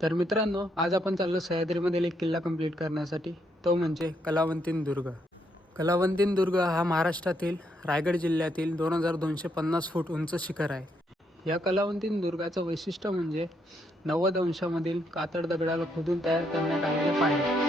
तर मित्रांनो, आज आपण चाललो सह्याद्रीमधील एक किल्ला कंप्लीट करण्यासाठी, तो म्हणजे कलावंतीन दुर्ग. कलावंतीन दुर्ग हा महाराष्ट्रातील रायगड जिल्ह्यातील 2250 फूट उंच शिखर आहे. या कलावंतीन दुर्गाचं वैशिष्ट्य म्हणजे 90 अंशामधील कातळ दगडाला खोदून तयार करण्यात आलेले पायऱ्या.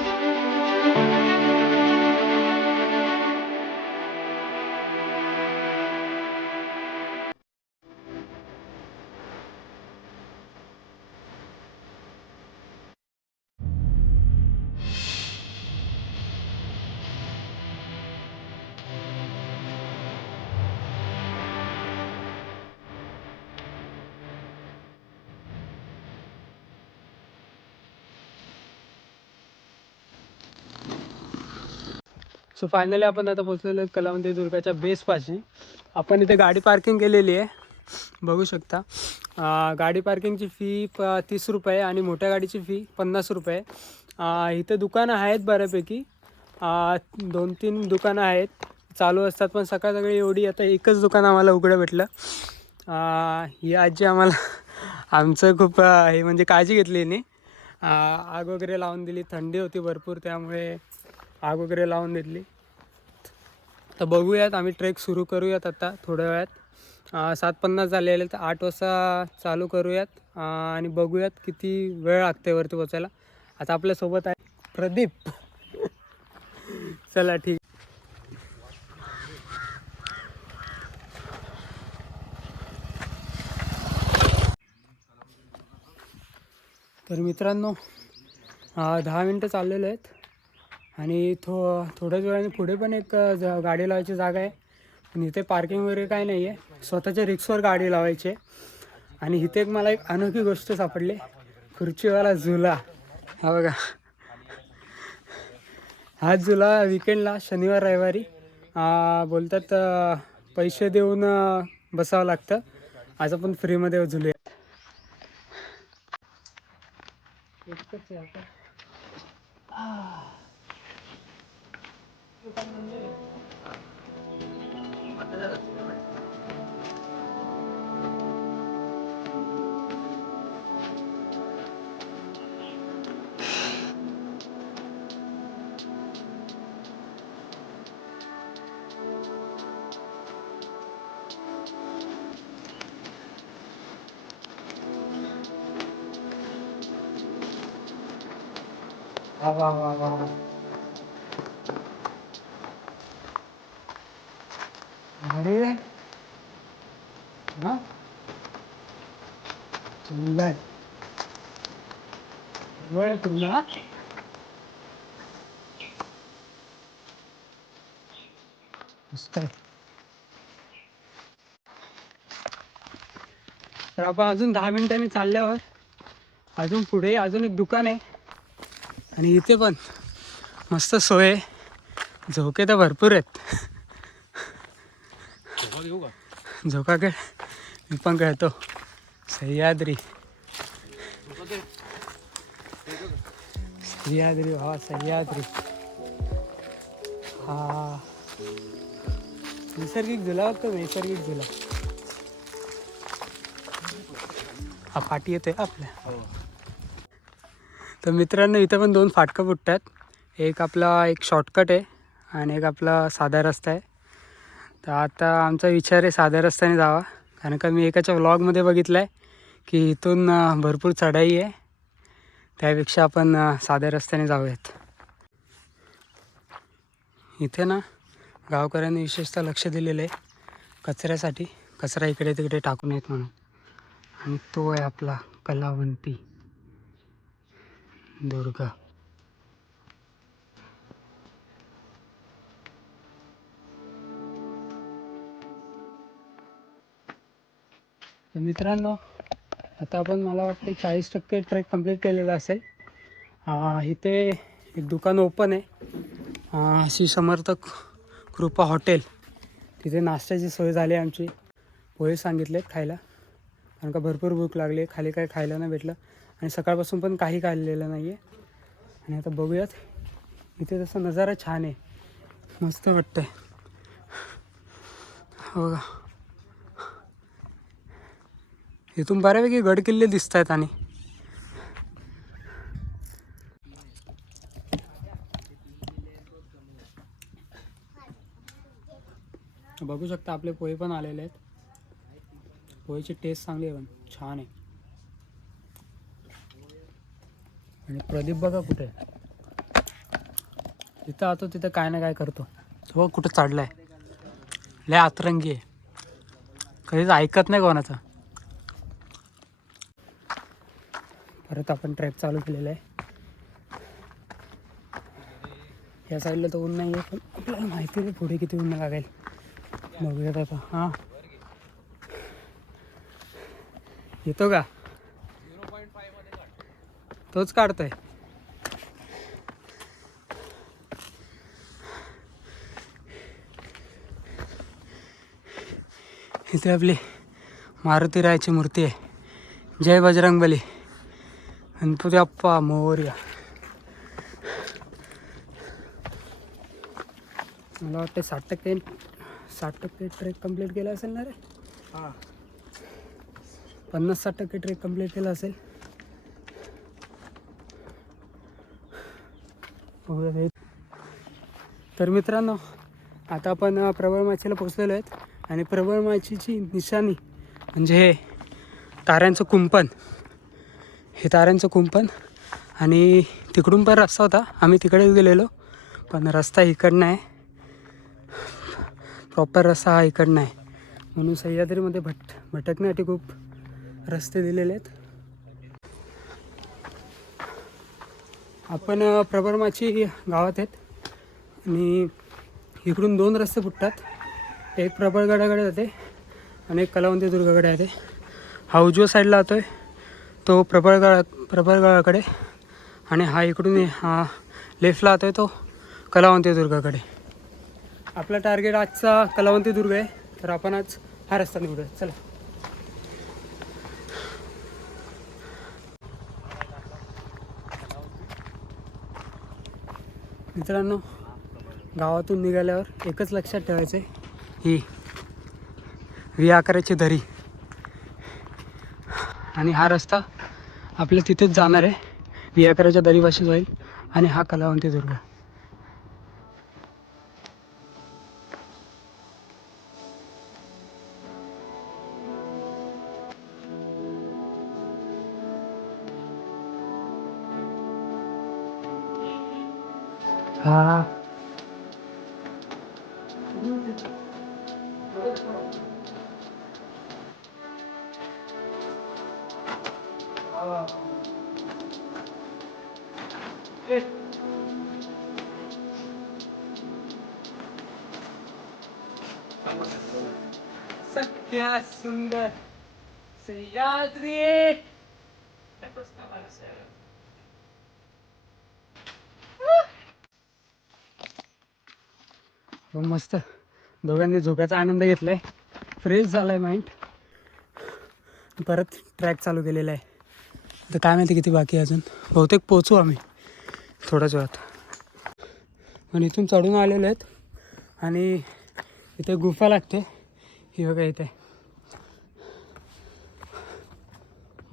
सो फायनली आपण आता पोहोचलेलो कलावंती दुर्गाच्या बेसपाशी. आपण इथे गाडी पार्किंग केलेली आहे, बघू शकता. गाडी पार्किंगची फी 30 रुपये आणि मोठ्या गाडीची फी 50 रुपये. इथे दुकानं आहेत बऱ्यापैकी, 2-3 दुकानं आहेत, चालू असतात. पण सकाळ सकाळी एवढी आता एकच दुकान आम्हाला उघडं भेटलं. ही आजी आम्हाला आमचं खूप हे म्हणजे काळजी घेतली नाही. आग वगैरे लावून दिली, थंडी होती भरपूर, त्यामुळे आग वगैरे लावून दिली. तर बघूयात, आम्ही ट्रेक सुरू करूयात आता थोड्या वेळात. 7:50 झालेले, तर 8 वाजता चालू करूयात आणि बघूयात किती वेळ लागते वरती पोचायला. आता आपल्यासोबत आहे प्रदीप. चला ठीक. तर मित्रांनो, 10 मिनटं चाललेले आहेत आणि थोड्याच वेळाने पुढे पण एक गाडी लावायची जागा आहे. पण इथे पार्किंग वगैरे काय नाही आहे, स्वतःच्या रिक्सवर गाडी लावायची आहे. आणि इथे मला एक अनोखी गोष्ट सापडली, खुर्चीवाला झुला. हा बघा, हा झुला विकेंडला शनिवार रविवारी बोलतात पैसे देऊन बसावं लागतं. आज आपण फ्रीमध्ये झुलूया. वा वा वा वा. अरे हा तुला तुला मस्त आहे. तर आपण अजून 10 मिनिटांनी चालल्यावर अजून पुढे अजून एक दुकान आहे आणि इथे पण मस्त सोय, झोके तर भरपूर आहेत. झोका खेळ, मी पण खेळतो. सह्याद्री सह्याद्री हा सह्याद्री हा नैसर्गिक झुला बघतो, नैसर्गिक झुला. हा फाटी येतोय आपल्या. तर मित्रांनो, इथं पण 2 फाटकं फुटतात. एक आपला एक शॉर्टकट आहे आणि एक आपला साधा रस्ता आहे. तर आता आमचा विचार आहे साध्या रस्त्याने जावा, कारण का मी एकाच्या व्लॉगमध्ये बघितलं आहे की इथून भरपूर चढाई आहे. त्यापेक्षा आपण साध्या रस्त्याने जाऊयात. इथे ना गावकऱ्यांनी विशेषतः लक्ष दिलेलं आहे कचऱ्यासाठी, कचरा इकडे तिकडे टाकू नयेत म्हणून. आणि तो आहे आपला कलावंती दुर्ग. तर मित्रांनो, आता आपण मला वाटतं 40% ट्रेक कंप्लीट केलेला असेल. इथे एक दुकान ओपन आहे, श्री समर्थ कृपा हॉटेल. तिथे नाश्त्याची सोय झाली आहे आमची. पोहे सांगितलेत खायला, कारण का भरपूर भूक लागली, खाली काही खायला नाही भेटलं आणि सकाळपासून पण काही खाल्लेलं नाही आहे. आणि आता बघूयात, इथे तसा नजारा छान आहे, मस्त वाटतं आहे. हो बघा, इथून बऱ्यापैकी गड किल्ले दिसत आहेत आणि बघू शकता आपले पोहे पण आलेले आहेत. पोहेची टेस्ट चांगली आहे, पण छान आहे. आणि प्रदीप बघा कुठे आहे. जिथं आतो तिथं काय ना काय करतो. तो कुठं चढलाय, लय आतरंगी आहे, कधीच ऐकत नाही कोणाचं. परत आपण ट्रॅक चालू केलेला आहे. या साईडला तर ऊन नाही आहे, पण आपल्याला माहिती नाही पुढे किती ऊन लागेल. बघूयात आता. हां येतो का? तोच काढतोय. इथे आपली मारुती रायाची मूर्ती आहे. जय बजरंगबली, गणपती बाप्पा मोरया. मला वाटतं 60% ट्रेक कंप्लीट केला असेल ना रे. हां 50-60% ट्रेक कंप्लीट केला असेल. तर मित्रांनो, आता आपण प्रबळ माचीला पोचलेलो आहेत. आणि प्रबळ माचीची निशाणी म्हणजे हे ताऱ्यांचं कुंपण. हे ताऱ्यांचं कुंपण. आणि तिकडून पण रस्ता होता, आम्ही तिकडेच गेलेलो, पण रस्ता इकडनं आहे. प्रॉपर रस्ता हा इकडनं आहे. म्हणून सह्याद्रीमध्ये भटकण्यासाठी खूप रस्ते दिलेले आहेत. आपण प्रबळमाची गावात आहेत. आणि इकडून 2 रस्ते फुटतात. एक प्रबळगडाकडे जाते आणि एक कलावंती दुर्गाकडे जाते. हा उजव्या साईडला जातो आहे तो प्रबळगडाकडे. आणि हा इकडून हा लेफ्टला जातो आहे तो कलावंती दुर्गाकडे. आपला टार्गेट आजचा कलावंती दुर्ग आहे, तर आपण आज हा रस्ता निवडूया. चला. मित्रांनो, गावातून निघाल्यावर एकच लक्षात ठेवायचं आहे, ही व्ही आकाराची दरी. आणि हा रस्ता आपल्या तिथेच जाणार आहे, व्ही आकाराच्या दरीपाशी जाईल. आणि हा कलावंती दुर्ग. हा सगळ्यात सुंदर सह्याद्री. मस्त दोघांनी झोप्याचा आनंद घेतलाय, फ्रेश झालाय माइंड. परत ट्रॅक चालू केलेला आहे. तर काय माहिती किती बाकी आहे अजून. बहुतेक पोचू आम्ही थोड्याच वेळात. पण इथून चढून आलेलो आहेत. आणि इथे गुफा लागते, ही बघा इथे.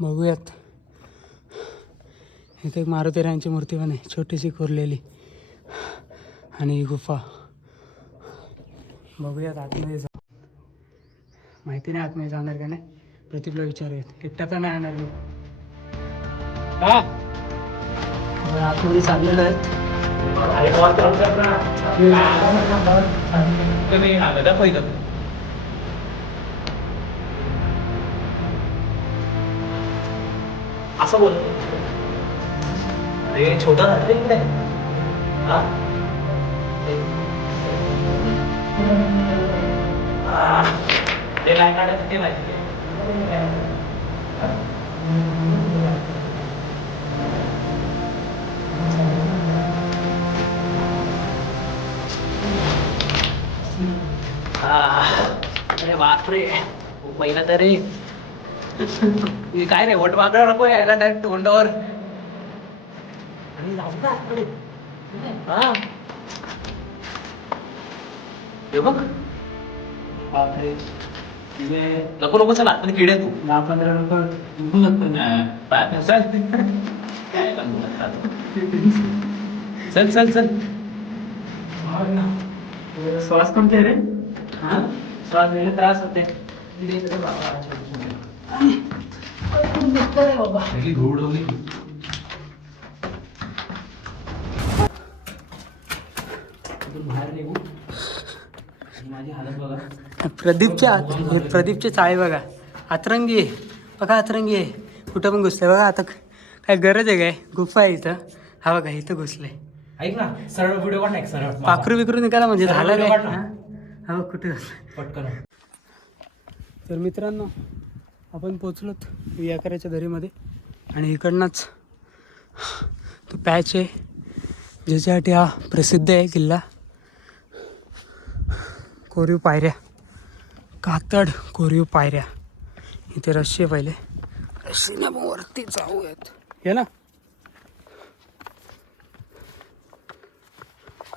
बघूयात. इथे एक मारुतीरायांची मूर्ती पण आहे, छोटीशी कोरलेली. आणि ही गुफा बघूयात आतमध्ये जा. माहिती नाही आतमध्ये जाणार का नाही, प्रतीकला विचारूयात. एकटा तर नाही येणार मी. आतमध्ये चाललेलं आहेत. असं बोल. अरे छोटा झालं इकडे. हा ते लाईन काढायचं ते माहिती अरे बापरे, पहिला तरी काय रे वट मागणार नको यायला डायरेक्ट तोंडावर. आणि जाऊ का आतमध्ये? हा हे बघ. बापरे, नको नको, चला आतमध्ये किडे तू. 10-15 चल चल चल. श्वास कोणते रे? श्वास घ्यायला त्रास होते. बाबा धूळ उडवली. बाहेर निघू. माझी हालत बघा. प्रदीपचे चाळे बघा. अतरंगी आहे बघा, अतरंगी आहे. कुठं पण घुसले बघा. आता काय गरज आहे काय? गुफा आहे इथं. हा बघा इथं घुसले. ऐक ना, सरळ व्हिडिओ काढ ना, सरळ पाखरू बिकरू निघाला म्हणजे सरळ झालं video काय? काढ ना. हा बघ कुठे पटकन. तर मित्रांनो, आपण पोचलोत वियाकराच्या दरीमध्ये. आणि इकडनंच तो पॅच आहे ज्याच्यासाठी हा प्रसिद्ध आहे किल्ला. कोरीव पायऱ्या, कातड कोरीव पायऱ्या. इथे रस्सी आहे. पहिले रस्सीने आपण वरती जाऊयात. हे ना,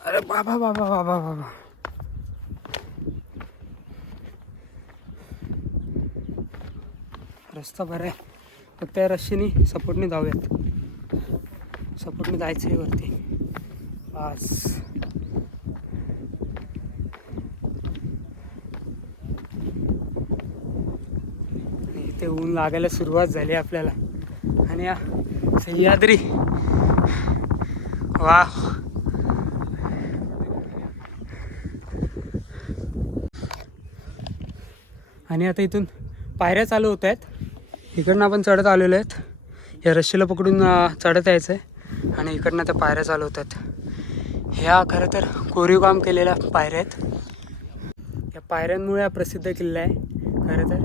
अरे बाबा बाबा बाबा बाबा. रस्ता बरा आहे, फक्त त्या रस्सीने सपोर्टने जाऊयात. सपोर्टने जायचं आहे वरती. बस इथे ऊन लागायला सुरुवात झाली आपल्याला. आणि या सह्याद्री, वा. आणि आता इथून पायऱ्या चालू होत आहेत. इकडनं आपण चढत आलेलो आहेत. या रस्सीला पकडून चढत यायचं आहे. आणि इकडनं त्या पायऱ्या चालू होत आहेत. ह्या खरं तर कोरीव काम केलेल्या पायऱ्या आहेत. या पायऱ्यांमुळे हा प्रसिद्ध किल्ला आहे खरं तर.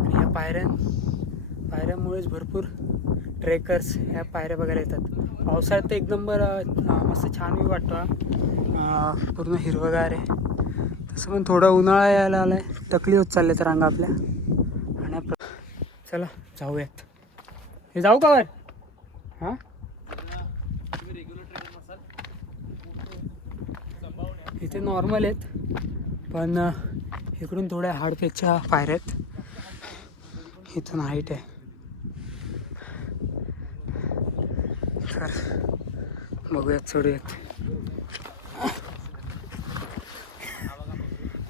आणि या पायऱ्यांमुळेच भरपूर ट्रेकर्स ह्या पायऱ्या बघायला येतात. पावसाळ्यात तर एक नंबर मस्त छान व्ह्यू वाटतो. पूर्ण हिरवगार आहे. तसं पण थोडा उन्हाळा यायला आला आहे. टकली होत चालले तर रांगा आपल्या. आणि चला जाऊयात. हे जाऊ का वर? हां, इथे नॉर्मल आहेत, पण इकडून थोड्या हार्डपेच्या पायऱ्या आहेत. इथून हाईट आहे. तर बघूयात, चढूयात.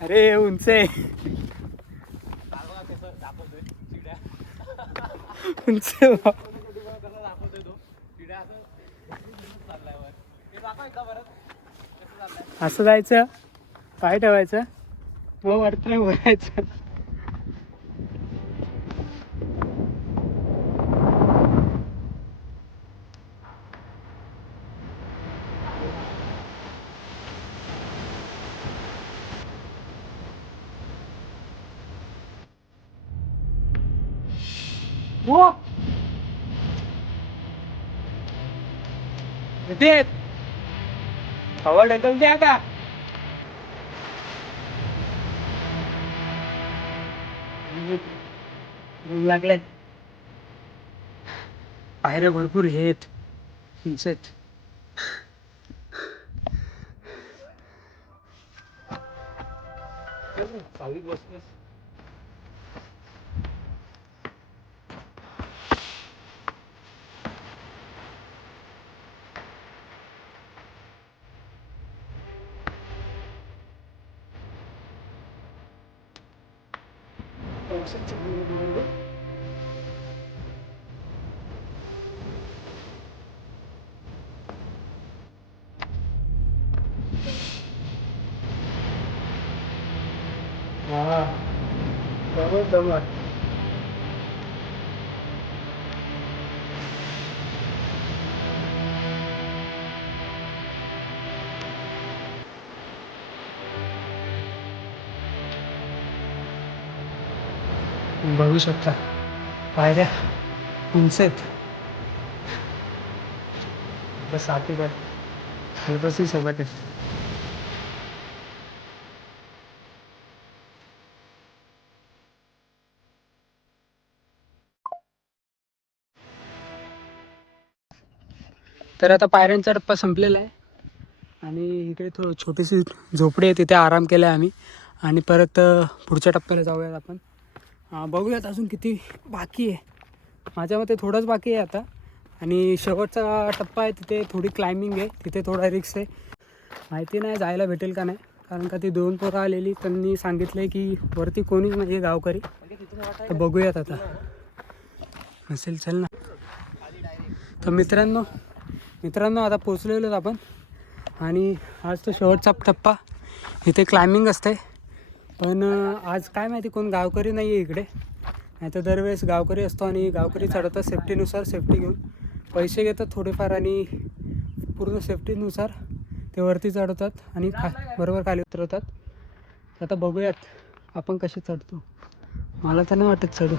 अरे उंच आहे, उंच आहे बा. असं जायचं, पाय ठेवायचं, मग वरती बोलायचं. हवा ढकल द्या का? लागले. पायऱ्या भरपूर हे आहेत, उंच आहेत. हा, बरोबर. बघू शकता पायऱ्या उंच आहेत. बस आती काय बसही सोबत आहे. तर आता पायऱ्यांचा टप्पा संपलेला आहे. आणि इकडे थोडी छोटीशी झोपडी आहे, तिथे आराम केला आहे आम्ही. आणि परत पुढच्या टप्प्याला जाऊयात आपण. बघूयात अजून किती बाकी आहे. माझ्या मते थोडंच बाकी आहे आता. आणि शेवटचा टप्पा आहे, तिथे थोडी क्लाइम्बिंग आहे, तिथे थोडा रिस्क आहे. माहिती नाही जायला भेटेल का नाही, कारण का ती 2 पोरं आलेली, त्यांनी सांगितलं की वरती कोणीच नाही आहे गावकरी. तर बघूयात आता, नसेल चल ना. तर मित्रांनो आता पोचलेलोच आपण, आणि आज तो शेवटचा टप्पा. इथे क्लाइम्बिंग असते, पण आज काय माहिती कोण गावकरी नाही आहे इकडे. नाही तर दरवेळेस गावकरी असतो आणि गावकरी चढवतात सेफ्टीनुसार, सेफ्टी घेऊन पैसे घेतात थोडेफार, आणि पूर्ण सेफ्टीनुसार ते वरती चढवतात आणि बरोबर खाली उतरवतात. आता बघूयात आपण कसे चढतो. मला तर नाही वाटत चढू.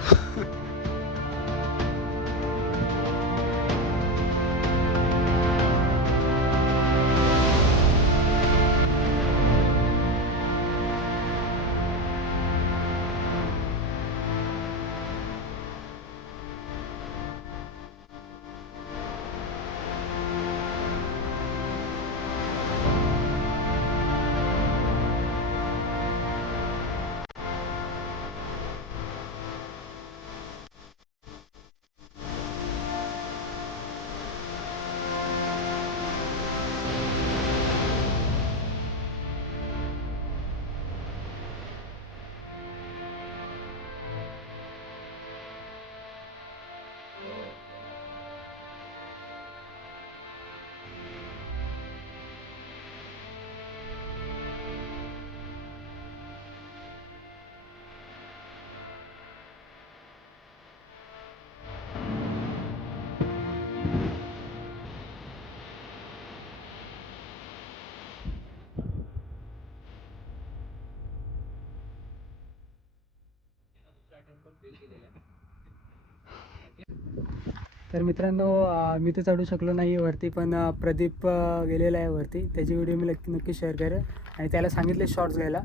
तर मित्रांनो, मी तर चढू शकलो नाही वरती, पण प्रदीप गेलेला आहे वरती. त्याची व्हिडिओ मी नक्की शेअर करेन, आणि त्याला सांगितले शॉर्ट्स घ्यायला.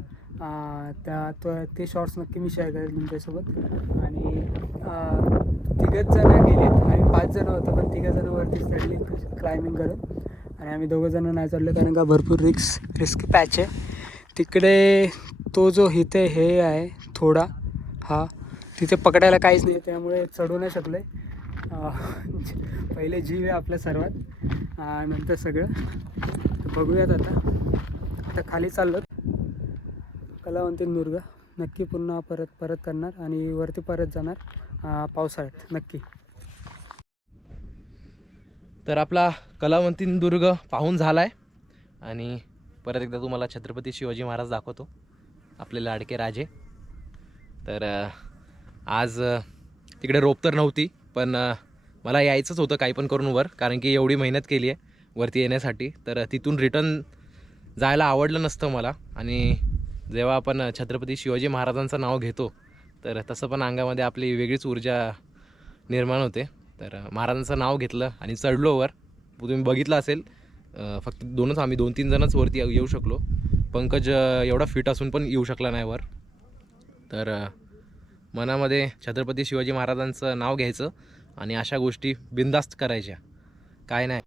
ते शॉर्ट्स नक्की मी शेअर करेन तुमच्यासोबत. आणि 3 जण गेलेत, आम्ही 5 जण होतो, पण 3 जण वरती चढली क्लाइम्बिंग करून, आणि आम्ही 2 जण नाही चढलो, कारण का भरपूर रिस्की पॅच आहे तिकडे. तो जो इथे हे आहे थोडा, हा तिथे पकडायला काहीच नाही, त्यामुळे चढू नाही शकलो. पहिले जीव आहे आपल्या सर्वात, नंतर सगळं. तर बघूयात आता खाली चाललो. कलावंतीनदुर्ग नक्की पुन्हा परत करणार, आणि वरती परत जाणार पावसाळ्यात नक्की. तर आपला कलावंतीनदुर्ग पाहून झाला आहे, आणि परत एकदा तुम्हाला छत्रपती शिवाजी महाराज दाखवतो, आपले लाडके राजे. तर आज तिकडे रोप तर नव्हती, पण मला यायचंच होतं काही पण करून वर, कारण की एवढी मेहनत केली आहे वरती येण्यासाठी. तर तिथून रिटर्न जायला आवडलं नसतं मला. आणि जेव्हा आपण छत्रपती शिवाजी महाराजांचं नाव घेतो, तर तसं पण अंगामध्ये आपली वेगळीच ऊर्जा निर्माण होते. तर महाराजांचं नाव घेतलं आणि चढलो वर. तुम्ही बघितलं असेल, फक्त आम्ही 2-3 जणच वरती येऊ शकलो. पंकज एवढा फिट असून पण येऊ शकला नाही वर. तर मनामध्ये छत्रपती शिवाजी महाराजांचं नाव घ्यायचं, आणि अशा गोष्टी बिनधास्त करायच्या, काय नाही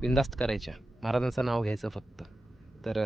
बिनधास्त करायच्या, महाराजांचं नाव घ्यायचं फक्त. तर